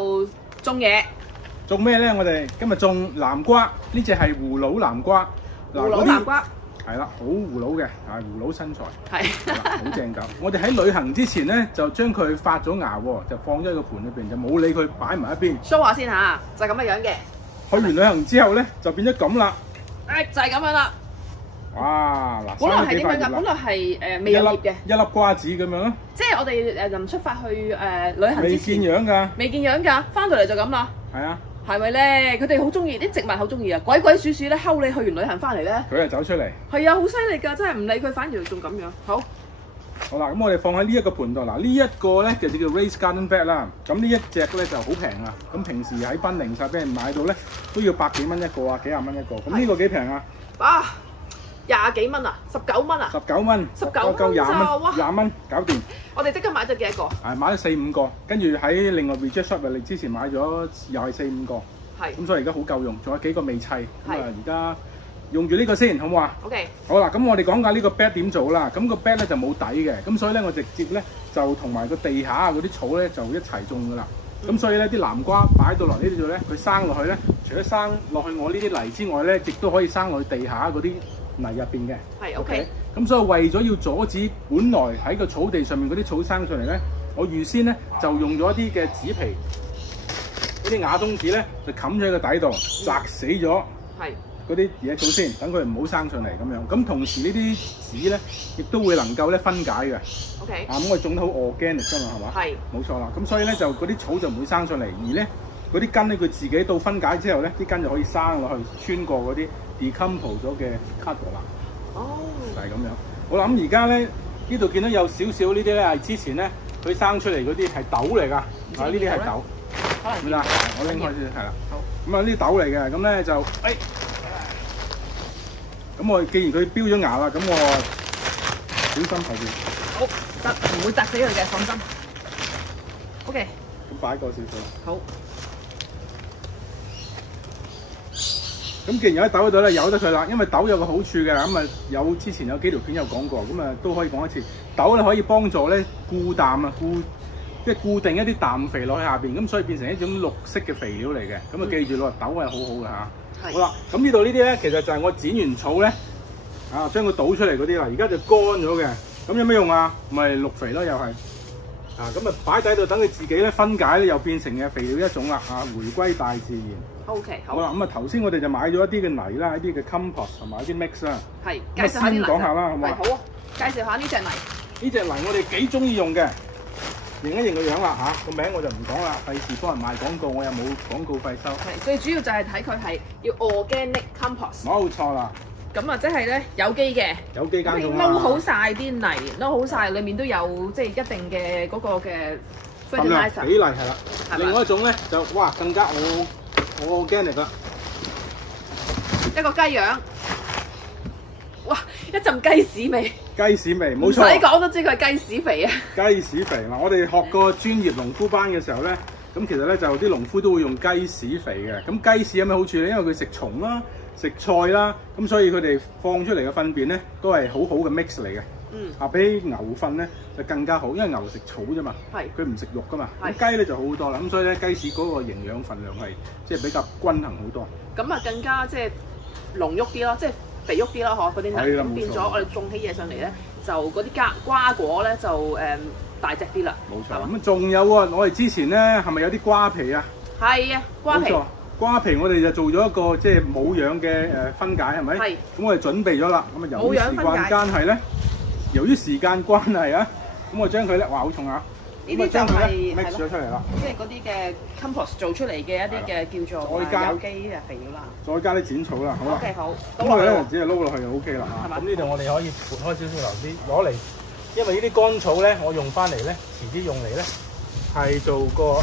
就種嘢。種咩咧？我哋今日種南瓜，呢只係葫蘆南瓜。葫蘆南瓜係啦，好葫蘆嘅，葫蘆身材係好正㗎。我哋喺旅行之前咧，就將佢發咗芽喎，就放咗喺個盤裏邊，就冇理佢擺埋一邊。show 下先嚇，就係咁嘅樣嘅。去完旅行之後咧，就變咗咁啦。就係咁樣啦。哇！嗱，本來係點樣㗎？本來係未有葉嘅，一粒瓜子咁樣咯。即係我哋臨出發去旅行之前，未見樣㗎，未見樣㗎，翻到嚟就咁啦。係啊。係咪咧？佢哋好中意啲植物，好中意啊！鬼鬼祟祟咧，睺你去完旅行翻嚟咧，佢就走出嚟。係啊，好犀利㗎！真係唔理佢，反而仲咁樣。好啦，咁我哋放喺呢一個盤度。嗱，呢一個咧就叫 Raised Garden Bed 啦。咁呢一隻咧就好平啊。咁平時喺賓寧晒俾人買到咧，都要百幾蚊一個啊，幾廿蚊一個。咁呢個幾平啊？啊，20幾蚊啊，19蚊啊，19蚊，19蚊，20蚊搞掂。我哋即刻買咗幾多個？係買咗4、5個，跟住喺另外 Reject Shop 你之前買咗又係4、5個。係。咁所以而家好夠用，仲有幾個未砌。咁啊，而家用住呢個先，好唔好啊 ？OK。好啦，咁我哋講下呢個 bed 點做啦。咁個 bed 咧就冇底嘅，咁所以咧我直接咧就同埋個地下啊嗰啲草咧就一齊種噶啦。咁所以咧啲南瓜擺到落呢度咧，佢生落去咧，除咗生落去我呢啲泥之外咧，亦都可以生落去地下嗰啲泥入邊嘅。係 OK。咁所以為咗要阻止本來喺個草地上面嗰啲草生上嚟咧，我預先咧就用咗一啲嘅紙皮，嗰啲瓦通紙咧就冚咗喺個底度，砸死咗嗰啲野草先，等佢唔好生上嚟咁樣。咁同時呢啲紙咧，亦都會能夠咧分解嘅。OK。咁我哋種得好 organic 㗎嘛，係嘛？係。冇錯啦。咁所以咧就嗰啲草就唔會生上嚟，而咧嗰啲根咧佢自己到分解之後咧，啲根就可以生落去，穿過嗰啲 decompose 咗嘅 cut 啦。哦。就係咁樣。我諗而家咧呢度見到有少少呢啲咧係之前咧佢生出嚟嗰啲係豆嚟㗎。呢啲係豆。可能。啦，我拎開先，係啦。好。咁啊呢啲豆嚟嘅，咁咧就咁我既然佢標咗芽啦，咁我小心後邊。好，得，唔會砸死佢嘅，放心。OK。咁擺過少少。好。咁既然有喺豆嗰度咧，由得佢啦，因為豆有個好處嘅，咁啊之前有幾條片有講過，咁啊都可以講一次。豆咧可以幫助咧固氮啊，即係固定一啲氮肥落去下邊，咁所以變成一種綠色嘅肥料嚟嘅。咁啊記住咯，豆係好好嘅嚇。好啦，咁呢度呢啲咧，其實就係我剪完草咧，將佢倒出嚟嗰啲啦，而家就乾咗嘅。咁有咩用啊？咪綠肥咯，又係。咁啊擺喺度，等佢自己咧分解咧，又變成嘅肥料一種啦。回歸大自然。OK， 好啦，咁啊頭先我哋就買咗一啲嘅泥啦，一啲嘅 compost 同埋一啲 mix 啦。係，介紹下啲泥。先講下啦，好唔好啊？好啊，介紹下呢隻泥。呢隻泥我哋幾中意用嘅。認一認個樣啦個名我就唔講啦，費事幫人賣廣告，我又冇廣告費收。係，最主要就係睇佢係要 organic compost。冇錯啦。咁啊，即係咧有機嘅。有機耕種啦。撈好晒啲泥，撈好晒，裡面都有即係一定嘅嗰個嘅 fertilizer 比例係啦。另外一種咧就哇更加organic 啦。一個雞樣。哇！一陣雞屎味，雞屎味冇錯，唔使講都知佢係雞屎肥啊！雞屎肥嗱，我哋學過專業農夫班嘅時候咧，咁其實咧就啲農夫都會用雞屎肥嘅。咁雞屎有咩好處咧？因為佢食蟲啦、食菜啦，咁所以佢哋放出嚟嘅糞便咧都係好好嘅 mix 嚟嘅。比牛糞咧就更加好，因為牛食草啫嘛，佢唔食肉噶嘛。咁雞咧就好好多啦。咁所以咧雞屎嗰個營養分量係即係比較均衡好多。咁啊更加即係濃郁啲咯，即係。肥郁啲啦，嗬，嗰啲泥咁變咗，我哋種起嘢上嚟咧，就嗰啲瓜果咧就大隻啲啦。冇錯。咁仲有喎，我哋之前咧係咪有啲瓜皮啊？係啊，瓜皮。冇錯，瓜皮我哋就做咗一個即係冇氧嘅分解，係咪？係。咁我哋準備咗啦。咁啊由於時間關係啊，咁我將佢咧，哇好重啊！呢啲就係 mix 咗出嚟啦，即係嗰啲嘅 compost 做出嚟嘅一啲嘅叫做有機嘅肥料啦，再加啲剪草啦，好啦。OK 好，咁我哋咧只係撈落去就 OK 啦嚇。咁呢度我哋可以撥開少少留啲攞嚟，因為呢啲乾草咧，我用翻嚟咧，遲啲用嚟咧係做個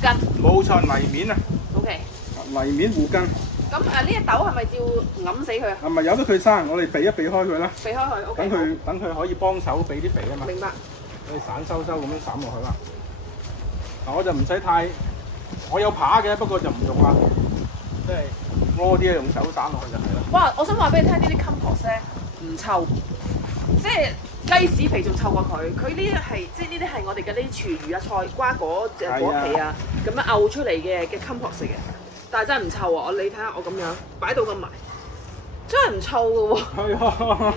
根，冇錯泥面啊。OK， 泥面護根。咁呢隻豆係咪照揞死佢啊？係咪由得佢生？我哋避一避開佢啦。避開佢 OK。等佢可以幫手俾啲肥啊嘛。明白。你散收收咁樣散落去啦。嗱，我就唔使太，我有扒嘅，不過就唔用啦，即係屙啲用手散落去就係啦。哇！我想話俾你聽，呢啲 compost 咧唔臭，即係雞屎肥仲臭過佢。佢呢啲係即係呢啲係我哋嘅呢啲廚餘啊、菜瓜果隻果皮啊咁樣漚出嚟嘅 compost 嚟嘅，但係真係唔臭啊！你睇下我咁樣擺到咁埋，真係唔臭嘅喎。係啊，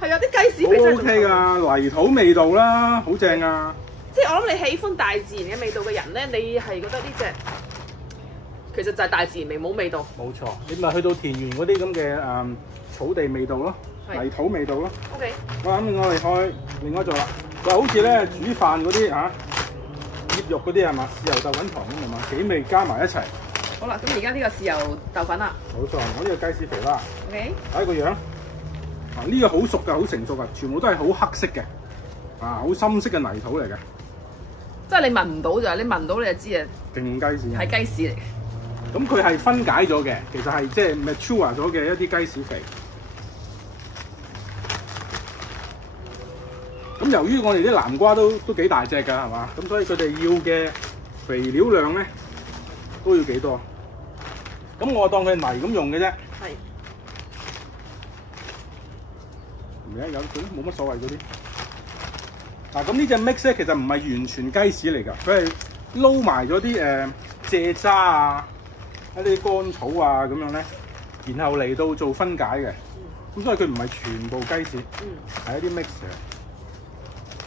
係啊，啲雞屎肥真係好 OK 㗎，泥土味道啦，好正啊！即係我諗你喜歡大自然嘅味道嘅人咧，你係覺得呢隻其實就係大自然味，冇味道。冇錯，你咪去到田園嗰啲咁嘅草地味道咯，泥土味道咯。OK。我諗我哋開另外一座啦，就好似咧煮飯嗰啲醃肉嗰啲係嘛，豉油豆粉糖咁係嘛，幾味加埋一齊。好啦，咁而家呢個豉油豆粉啦。冇錯，我呢個雞屎肥啦。OK。睇個樣，呢個好熟㗎，好成熟㗎，全部都係好黑色嘅，好深色嘅泥土嚟嘅。即係你聞唔到咋，你聞到你就知啊。勁雞屎。係雞屎嚟嘅。咁佢係分解咗嘅，其實係即係 mature 咗嘅一啲雞屎肥。咁由於我哋啲南瓜都幾大隻㗎，係嘛？咁所以佢哋要嘅肥料量咧都要幾多？咁我當佢泥咁用嘅啫。係。唔係有佢冇乜所謂嗰啲。嗱，咁呢隻 mix 咧其實唔係完全雞屎嚟㗎，佢係撈埋咗啲蔗渣啊、一啲乾草啊咁樣咧，然後嚟到做分解嘅。咁所以佢唔係全部雞屎，係一啲 mix 嘅。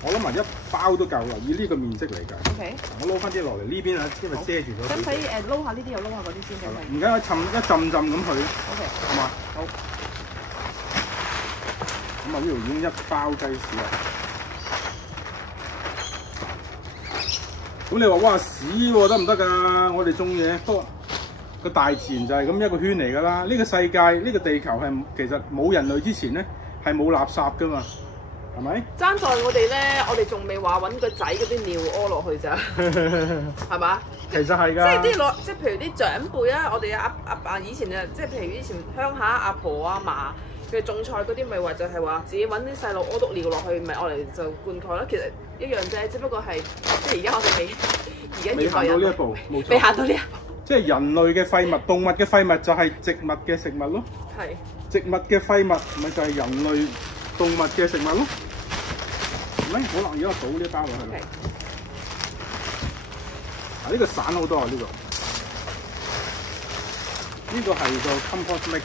我諗埋一包都夠啦，以呢個面積嚟計。OK。我撈翻啲落嚟呢邊啊，因為遮住咗。使唔使撈下呢啲又撈下嗰啲先？唔緊要，一浸咁去。OK。好嘛？好。咁啊，呢度已經一包雞屎啦。咁你話哇屎喎得唔得㗎？我哋種嘢，不過個大自然就係咁一個圈嚟㗎啦。呢個世界，呢個地球係其實冇人類之前咧係冇垃圾㗎嘛，係咪？爭在我哋咧，我哋仲未話揾個仔嗰啲尿屙落去咋，係嘛？其實係㗎。即係啲攞，即係譬如啲長輩啊，我哋阿爸以前啊，即係譬如以前鄉下阿婆阿嫲。佢哋種菜嗰啲咪話就係話自己揾啲細路屙督尿落去，咪我嚟就灌溉咯。其實一樣啫，只不過係即係而家我哋未行到呢一步，冇錯，未行到呢一步。即係人類嘅廢物、動物嘅廢物就係植物嘅食物咯。係。植物嘅廢物咪就係人類動物嘅食物咯。係咪？好啦，而家倒呢一包落去啦。呢個散好多啊！呢個係個 compost mix。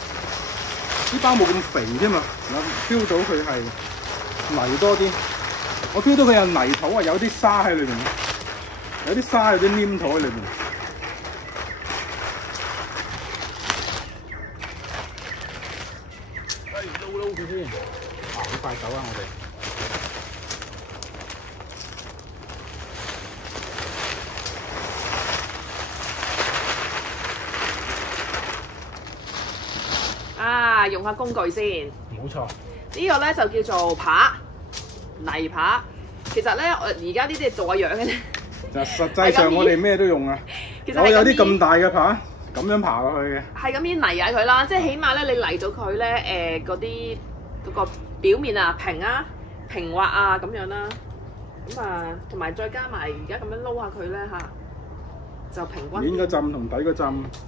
呢包冇咁肥啫嘛，我 feel 到佢係泥多啲，我 feel 到佢有泥土啊，有啲沙喺裏邊，有啲沙有啲黏土喺裏邊。撈佢先，好快手啊！我哋。用下工具先，冇錯。呢個咧就叫做耙，泥耙。其實咧，我而家呢啲係做下樣嘅啫。就實際上我哋咩都用啊。其實我有啲咁大嘅耙，咁樣爬落去嘅。係咁樣泥下佢啦，即係起碼咧，你泥到佢咧，嗰啲嗰個表面啊平啊平滑啊咁樣啦。咁啊，同埋再加埋而家咁樣撈下佢咧嚇。就平均面嗰浸同底嗰浸，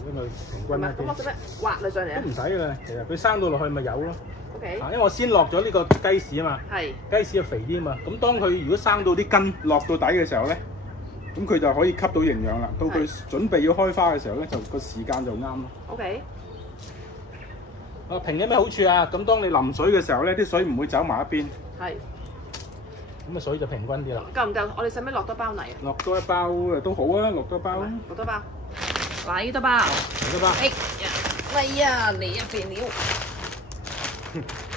因為平均一啲。咁我使咩挖你上嚟啊？都唔使㗎，其實佢生到落去咪有咯。OK。因為我先落咗呢個雞屎啊嘛。係。雞屎就肥啲啊嘛，咁當佢如果生到啲根落到底嘅時候咧，咁佢就可以吸到營養啦。到佢準備要開花嘅時候咧，就個時間就啱咯。OK。平有咩好處啊？咁當你淋水嘅時候咧，啲水唔會走埋一邊。係。咁啊，水就平均啲啦。夠唔夠？我哋使唔使落多包泥啊？落多一包都好啊，落多包。落多包。嗱，呢多包。多包。哎呀，嚟啊肥料！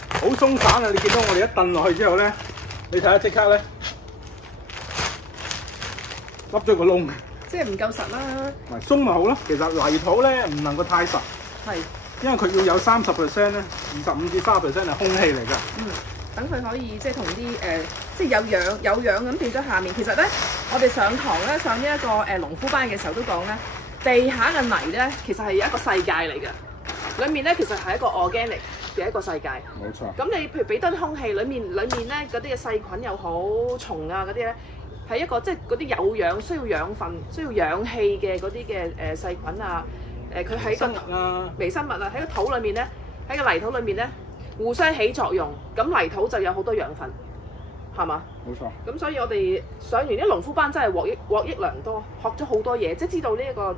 好鬆散啊！你見到我哋一燉落去之後咧，你睇下即刻咧，凹咗個窿。即係唔夠實啦。嗱，鬆咪好咯。其實泥土咧唔能夠太實。係。因為佢要有30%咧，25至30%係空氣嚟㗎。等佢可以即係同啲即係有氧咁變咗下面。其實咧，我哋上堂咧上呢一個農夫班嘅時候都講咧，地下嘅泥咧其實係一個世界嚟嘅。裡面咧其實係一個 organic 嘅一個世界。冇錯。咁你譬如俾多啲空氣，裡面咧嗰啲嘅細菌又好，蟲啊嗰啲咧，係一個即係嗰啲有氧需要養分、需要氧氣嘅嗰啲嘅細菌啊，佢喺個微生物啊喺個土裡面咧，喺個泥土裡面咧。互相起作用，咁泥土就有好多養分，係嘛？冇錯。咁所以我哋上完啲農夫班真係獲益良多，學咗好多嘢，即係知道呢個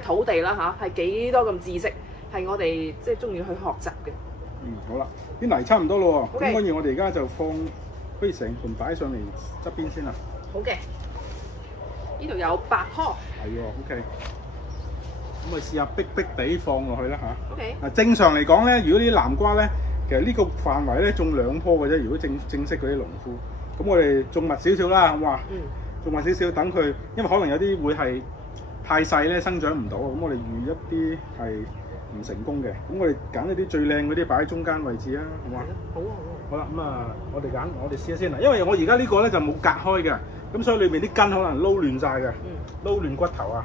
土地啦嚇係幾多咁知識，係我哋即係中意去學習嘅。好啦，啲泥差唔多咯喎，咁 Okay. 跟住我哋而家就放，不如成盤擺上嚟側邊先啦。好嘅，呢度有8棵。係喎 ，OK。咁我試下逼地放落去啦嚇。OK。嗱，正常嚟講咧，如果啲南瓜咧，其實呢個範圍咧種2棵嘅啫。如果正式嗰啲農夫，咁我哋種密少少啦，好嘛？種密少少，等佢，因為可能有啲會係太細咧，生長唔到，咁我哋預一啲係唔成功嘅。咁我哋揀一啲最靚嗰啲擺喺中間位置啊，好嘛？好啊。好啦，咁啊，我哋試下先啦。因為我而家呢個咧就冇隔開嘅，咁所以裏面啲根可能撈亂晒嘅，撈亂骨頭啊。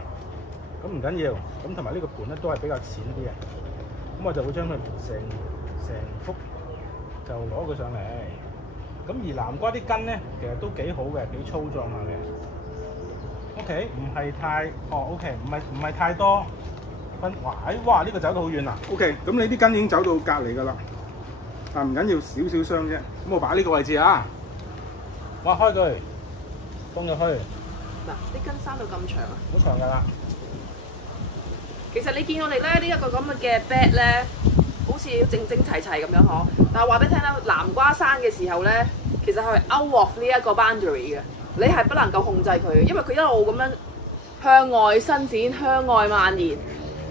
咁唔緊要，咁同埋呢個盤咧都係比較淺啲嘅，咁我就會將佢成幅就攞佢上嚟。咁而南瓜啲根咧，其實都幾好嘅，幾粗壯下嘅。OK， 唔係太OK， 唔係太多分。哇！呢個走到好遠啦。OK， 咁你啲根已經走到隔離㗎啦，但唔緊要，少傷啫。咁我擺呢個位置啊，挖開佢，放入去。嗱，啲根生到咁長啊！好長㗎啦。其實你見我哋咧呢一個咁嘅 bed 咧，好似要整齊咁樣嗬。但係話俾你聽啦，南瓜生嘅時候咧，其實係 out of 呢一個 boundary 嘅，你係不能夠控制佢嘅，因為佢一路咁樣向外伸展、向外蔓延。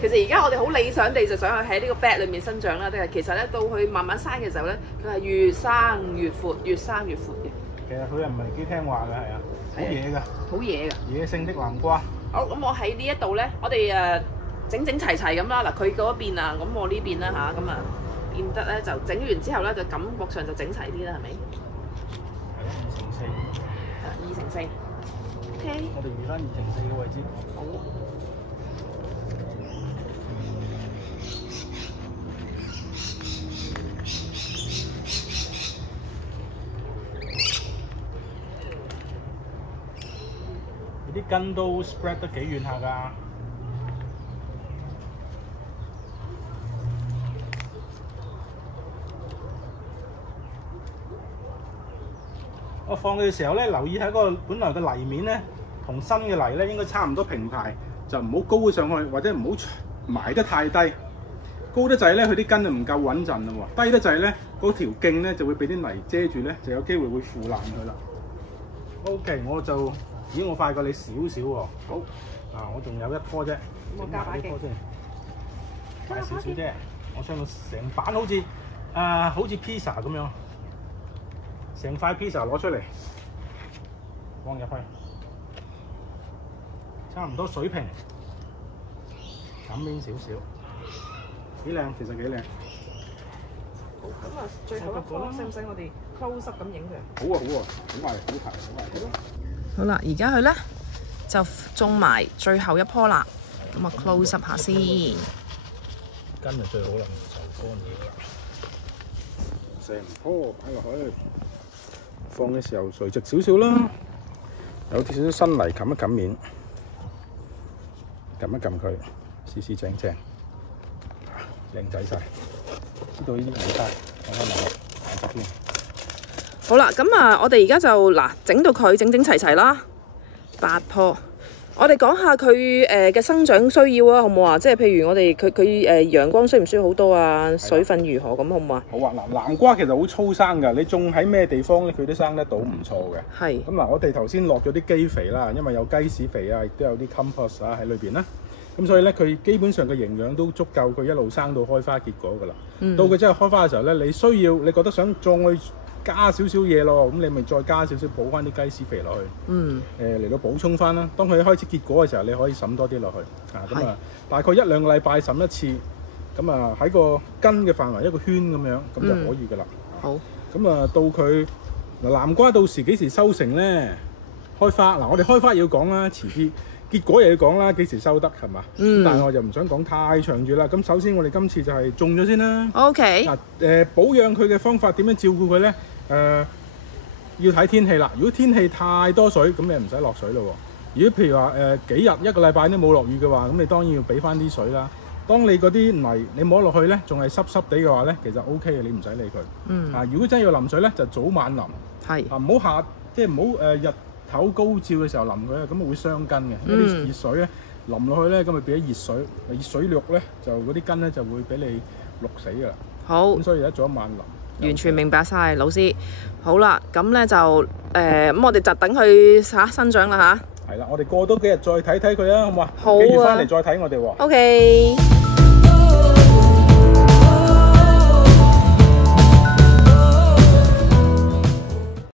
其實而家我哋好理想地就想去喺呢個 bed 裏面生長啦，但係其實咧到佢慢慢生嘅時候咧，佢係越生越闊，越生越闊嘅。其實佢又唔係幾聽話嘅，係啊，好野㗎，好野㗎，野性的南瓜。好，咁我喺呢一度咧，我哋整齊咁啦。嗱，佢嗰邊啊，咁我呢邊啦嚇，咁啊變得咧就整完之後咧，就感覺上就整齊啲啦，係咪？係啦，2乘4。2乘4。OK。我哋預翻2乘4嘅位置。好。啲根都 spread 得幾遠下㗎。我放嘅時候咧，留意喺嗰個本來嘅泥面咧，同新嘅泥咧應該差唔多平排，就唔好高上去，或者唔好埋得太低。高得滯咧，佢啲根就唔夠穩陣啦喎；低得滯咧，嗰條徑咧就會俾啲泥遮住咧，就有機會會腐爛佢啦。OK， 我快過你少少喎。好，我仲有1棵啫，我加把勁，擺少少啫。我將佢成板好似 pizza 咁樣，成塊 pizza 攞出嚟，放入去，差唔多水平，咁邊少少，幾靚，其實幾靚。好，咁啊，最後一棵使唔使我哋 close up 咁影佢？好啊，好埋。好啦，而家佢咧就種埋最後一棵啦，咁啊 close up 下先。根就最好啦，唔受干擾啦。成棵擺落去，放嘅時候垂直少少啦，有啲少少新泥冚一冚面，撳一撳佢，四正，靚仔晒。知道呢啲唔得，放翻落去，擺側邊。好啦，咁啊，我哋而家就整到佢整齊啦，8棵。我哋講下佢嘅生長需要啊，好唔好啊？即係譬如我哋佢陽光需唔需要好多啊？水分如何咁好唔好啊？好啊，南瓜其實好粗生㗎，你種喺咩地方咧，佢都生得到唔錯嘅。係。咁我哋頭先落咗啲基肥啦，因為有雞屎肥啊，亦都有啲 compost 啊喺裏邊啦。咁所以咧，佢基本上嘅營養都足夠佢一路生到開花結果㗎啦。到佢真係開花嘅時候咧，你覺得想再加少少嘢咯，咁你咪再加少少補翻啲雞屎肥落去，嚟到補充翻啦。當佢開始結果嘅時候，你可以揼多啲落去，大概1-2個禮拜揼一次，咁喺個根嘅範圍一個圈咁樣，咁就可以噶啦。好，咁到佢南瓜到時幾時收成咧？開花我哋開花要講啦，遲啲結果又要講啦，幾時收得係嘛？但係我就唔想講太長住啦。咁首先我哋今次就係種咗先啦。OK。保養佢嘅方法點樣照顧佢咧？要睇天氣啦。如果天氣太多水，咁你唔使落水咯。如果譬如話幾日1個禮拜都冇落雨嘅話，咁你當然要俾翻啲水啦。當你嗰啲泥你摸落去咧，仲係濕濕地嘅話咧，其實 O K 嘅，你唔使理佢。如果真係要淋水咧，就早晚淋。係唔好即係唔好日頭高照嘅時候淋佢啊，咁會傷根嘅。因為啲熱水咧淋落去咧，咁咪變咗熱水淥咧，就嗰啲根咧就會俾你淥死㗎啦。好，咁所以一早晚淋。完全明白晒，老師。好啦，咁咧就咁我哋就等佢生長啦嚇。係啦，我哋過多幾日再睇睇佢啊，好唔好啊？好啊。幾月翻嚟再睇我哋喎。OK。